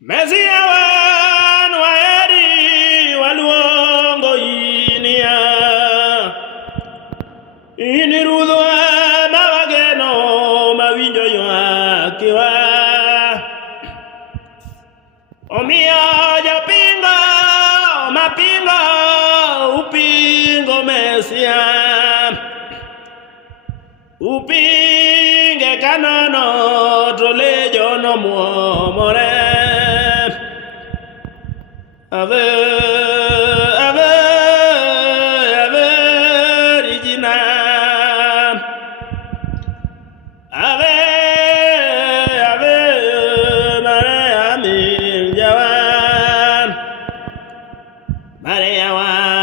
Meziawan waeri waluongo inia inirudhwa na wageno mawinjo ywakiwa omiyo japingo mapingo upingo Mesia upinge kanono tolejo no muomore Ave, ave, ave, Regina. Ave, ave, Maria Miljawan. Maria Wan.